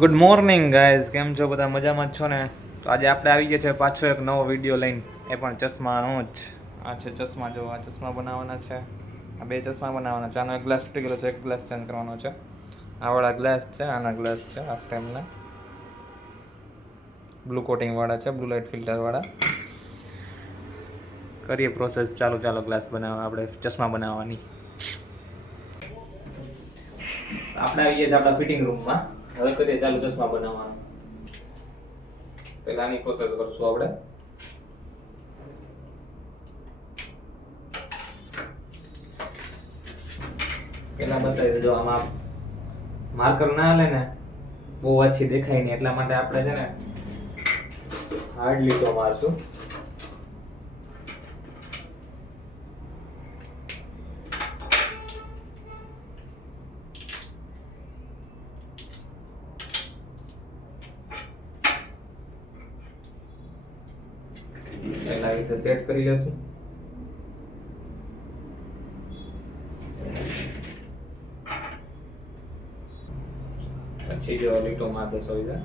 Good morning guys, કેમ છો બધા? મજામાં જ છો ને? તો આજે આપણે આવી ગયા છે પાછો એક નવો વિડીયો લઈને, એ પણ ચશ્માનો જ. આ છે ચશ્મા, જો આ ચશ્મા બનાવવાના છે, આ બે ચશ્મા બનાવવાના છે. આનો એક ગ્લાસ તૂટી ગયેલો છે, એક ગ્લાસ ચેન્જ કરવાનો છે. આવાળા ગ્લાસ છે, આના ગ્લાસ છે, આ ફ્રેમના બ્લુ કોટિંગ વાળા છે, બ્લુ લાઇટ ફિલ્ટર વાળા. કરીએ પ્રોસેસ ચાલુ. ચાલો ગ્લાસ બનાવવા, આપણે ચશ્મા બનાવવાની. આપણે આવી ગયા છે આપણા ફિટિંગ રૂમમાં. હવે કરીએ ચાલુ ચશ્મા બનાવવાનું. પહેલાની પ્રોસેસ કરશું આપણે. પેલા બતાવી દેજો, આમાં માર્કર ના હાલે ને, બહુ ઓછી દેખાય નહીં, એટલા માટે આપણે છે ને હાર્ડ લીટો મારશું. પહેલા આવી રીતે સેટ કરી લેશું. પછી જો લીટો માર દેશો ઇધર.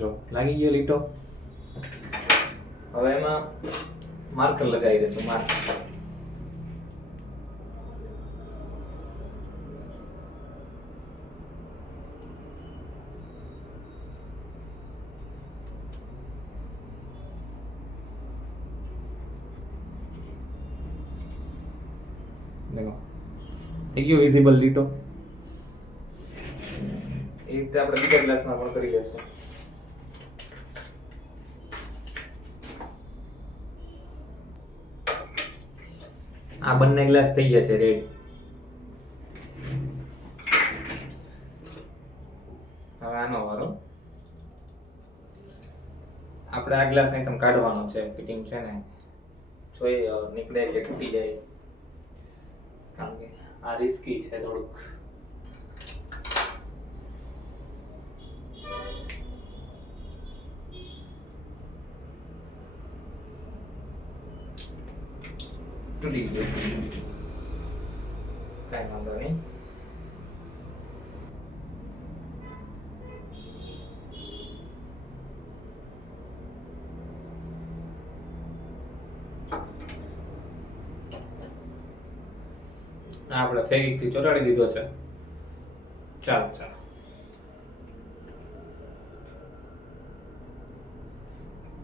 જો લાગી ગયો લીટો. હવે એમાં માર્કર લગાવી દેશું. માર્કર દેખો થઈ ગયો વિઝિબલ લીટો. એ રીતે આપણે બીજા ગ્લાસમાં પણ કરી લેશું. આ બંને ગ્લાસ થઈ ગયા છે રેડ. હવે આનો વારો. આપણે આ ગ્લાસ અહીં તમે કાઢવાનો છે. ફિટિંગ છે ને, જોઈએ નીકળે કે તૂટી જાય, કારણ કે આ રિસ્કી છે થોડુંક. તૂટી ગયું, કાંઈ વાંધો નહીં. આપણે ફેવિક થી ચોટાડી દીધો છે. ચાલ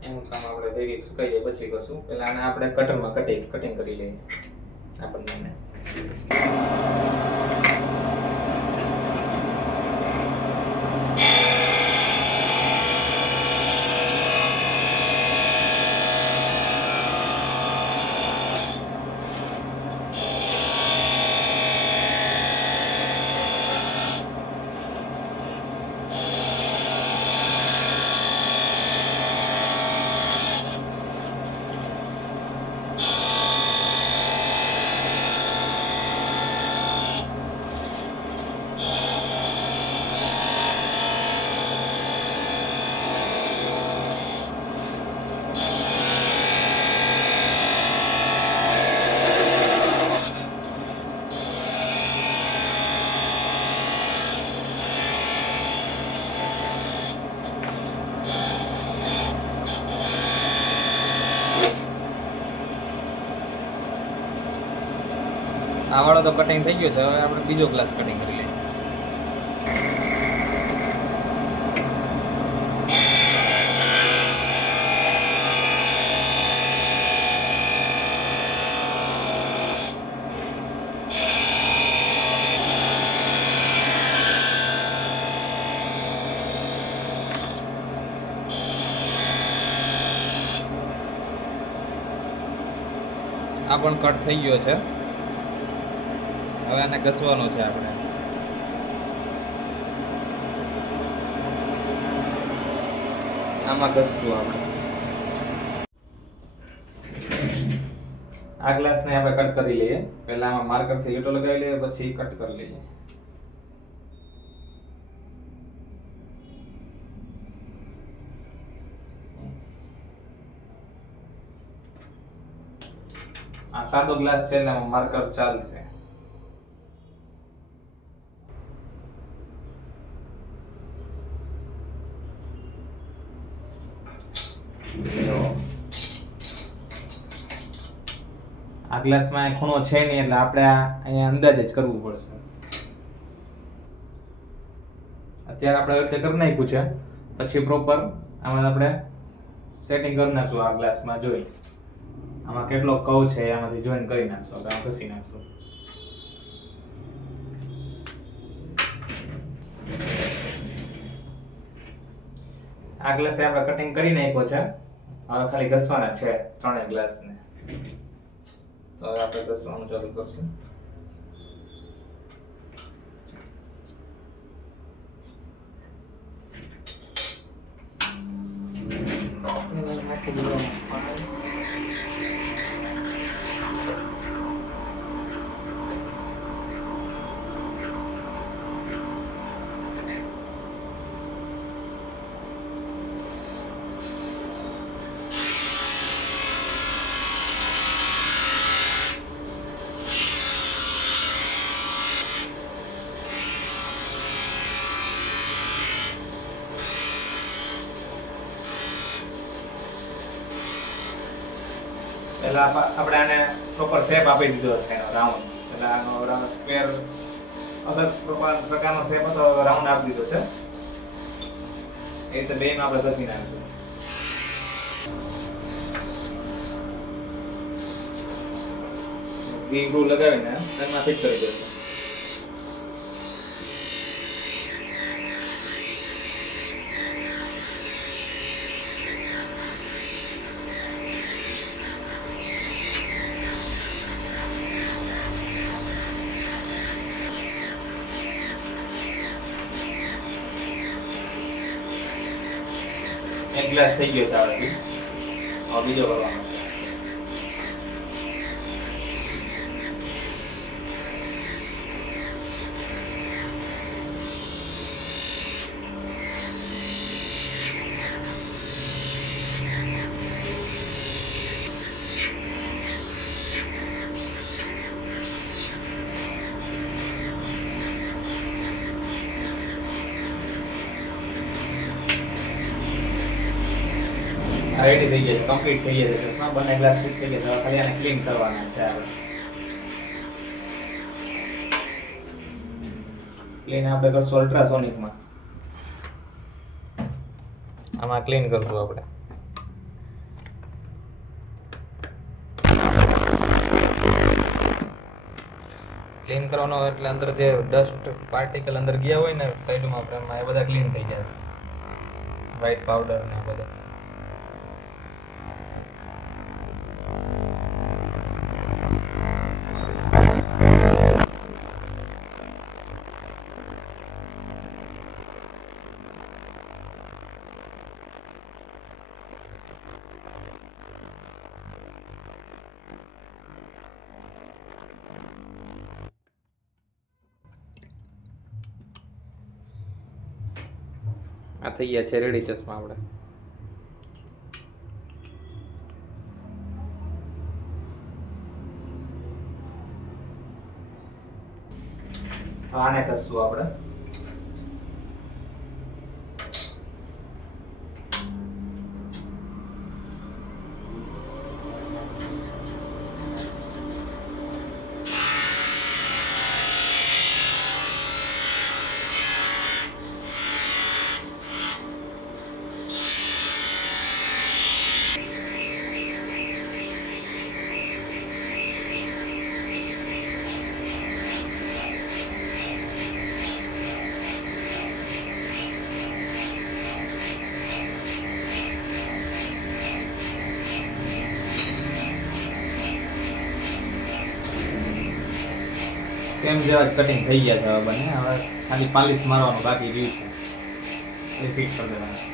એનું કામ આપણે ફેવિક સુકાઈ જાય પછી કરશું. પહેલા આને આપણે કટરમાં કટિંગ કરી લઈએ. આપણને આ વાળો તો કટિંગ થઈ ગયો છે. હવે આપણે બીજો ગ્લાસ કટિંગ કરી લઈએ. આ પણ કટ થઈ ગયો છે. હવે આને ઘસવાનો છે આપણે. આમાં ઘસશું આપણે. આ ગ્લાસને આપણે કટ કરી લઈએ. પહેલા આમાં માર્કરથી લીટો લગાવી લઈએ, પછી કટ કરી લઈએ. આ સાદો ગ્લાસ છે એટલે આમાં માર્કર ચાલશે. આ ગ્લાસમાં ખૂણો છે નહીં એટલે આપણે અહીંયા અંદાજ જ કરવું પડશે. અત્યારે આપણે એટલે કરી નાખ્યું છે, પછી પ્રોપર આમાં આપણે સેટિંગ કરી નાખશું. આ ગ્લાસમાં જોઈ આમાં કેટલો કર્વ છે આમાંથી જોઈન કરી નાખશું, આપણે ઘસી નાખશું. આ ગ્લાસ આપણે કટિંગ કરી નાખ્યો છે, હવે ખાલી ઘસવાના છે ત્રણેય ગ્લાસને. તો હવે આપણે ઘસવાનું ચાલુ કરશું. એટલે આપણે આને પ્રોપર શેપ આપી દીધો છે એનો રાઉન્ડ. એટલે આનો સ્ક્વેર અલગ પ્રકારનો શેપ હતો, રાઉન્ડ આપી દીધો છે. એ રીતે બેમાં આપણે ઘસી નાખીશું. ગ્લુ લગાવીને એમાં ફિટ કરી દઈશું. એક ગ્લાસ થઈ ગયો છે આપણે. હવે બીજો કરવાનો છે. રેડી થઈ ગયા છે, કમ્પ્લીટ થઈ ગયા છે. બંને ગ્લાસ ફિટ થઈ ગયા છે. ખાલી આને ક્લીન કરવાના છે આપણે. ક્લીન આપણે કરશું અલ્ટ્રાસોનિકમાં. આમાં ક્લીન કરશું આપણે. ક્લીન કરવાનો એટલે અંદર જે ડસ્ટ પાર્ટિકલ અંદર ગયા હોય ને સાઈડમાં આપણે એ બધા ક્લીન થઈ જશે. વ્હાઈટ પાવડર ને બધા. આ થઈ ગયા છે રેડી ચશ્મા આપણે. આને કસું આપણે. સેમ જેવા જ કટિંગ થઈ ગયા છે. હવે બને હવે ખાલી પાલિશ મારવાનું બાકી રહ્યું છે, એ ફિટ કરી દેવાનું.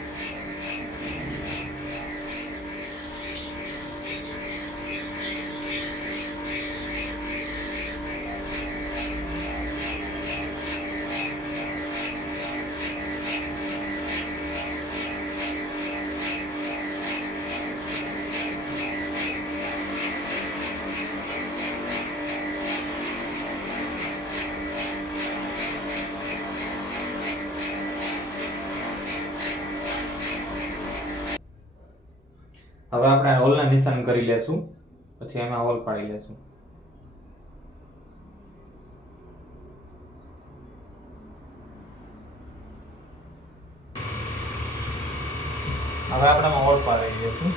હવે આપણે હોલના નિશાન કરી લેશું, પછી એમાં હોલ પાડી લેશું. હવે આપણે આમાં હોલ પાડી લેશું.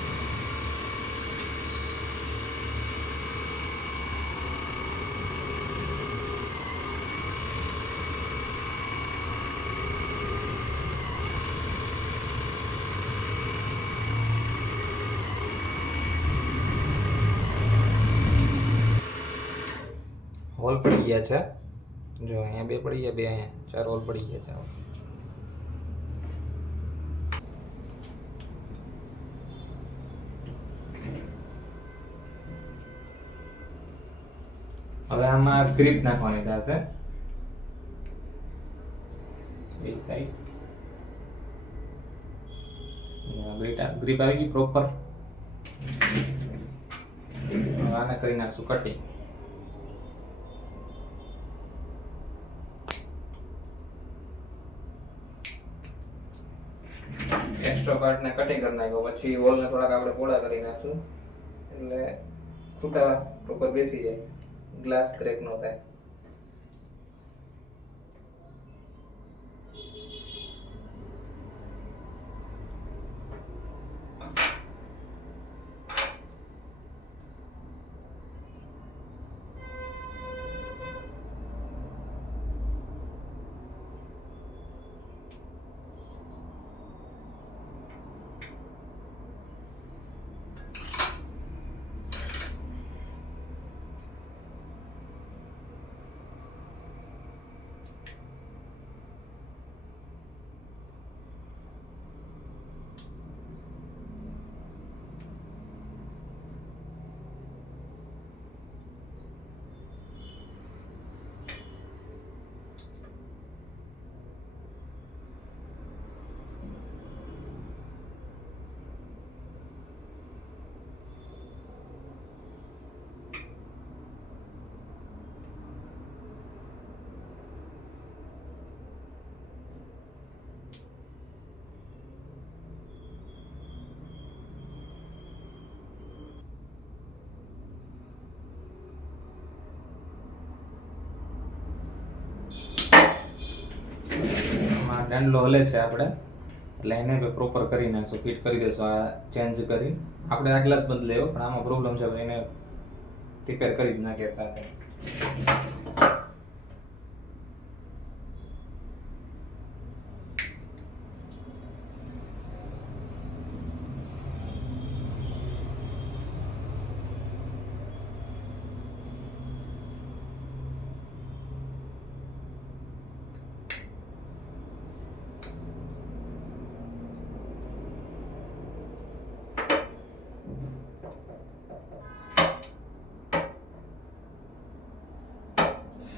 હોલ પડી ગયા છે, જો અહીંયા 2 પડી ગયા, 2 અહીંયા, 4 હોલ પડી ગયા છે. હવે આમાં ગ્રીપ નાખવાની થશે, એ સાઈડ ગ્રીપ આવી ગઈ પ્રોપર. આને કરી નાખશું કટિંગ. એક્સ્ટ્રા પાર્ટને કટિંગ કરી નાખ્યો, પછી વોલને થોડાક આપણે પોળા કરી નાખશું એટલે છૂટા પ્રોપર બેસી જાય, ગ્લાસ ક્રેક ન થાય. હેન્ડલો હલે છે આપણે, એટલે એને પ્રોપર કરી નાખશું, ફિટ કરી દેશું. આ ચેન્જ કરી આપણે આ ગ્લાસ બદલાયો, પણ આમાં પ્રોબ્લેમ છે, એને રિપેર કરી જ નાખીએ સાથે.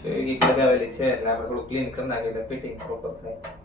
ફેવિક લગાવેલી છે એટલે આપણે થોડું ક્લીન કરી નાખીએ એટલે ફિટિંગ પ્રોપર થાય.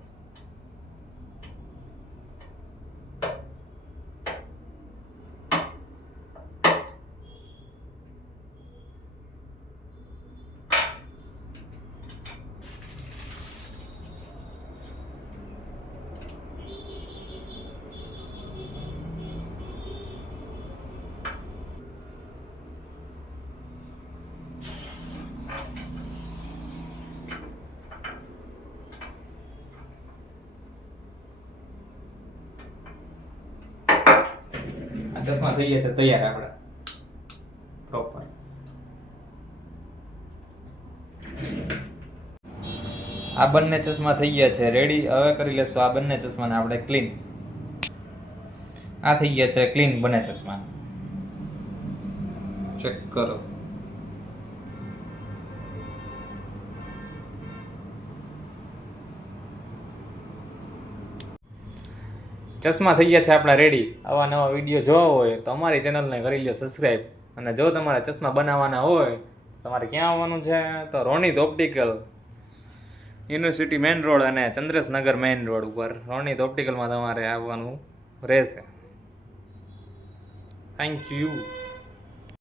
ચશ્મા થઈ ગયા છે તૈયાર આપણે પ્રોપર. આ બંને ચશ્મા થઈ ગયા છે રેડી. હવે કરી લેશું આ બંને ચશ્માને આપણે ક્લીન. આ થઈ ગયા છે ક્લીન બંને ચશ્મા, ચેક કરો. ચશ્મા થઈ ગયા છે આપણા રેડી. આવા નવા વિડીયો જોવા હોય તો અમારી ચેનલને કરી લો સબસ્ક્રાઈબ. અને જો તમારે ચશ્મા બનાવવાના હોય તમારે ક્યાં આવવાનું છે તો Ronit optical, university main road અને ચંદ્રેશનગર મેઇન રોડ ઉપર રોનિત ઓપ્ટિકલમાં તમારે આવવાનું રહેશે. Thank you.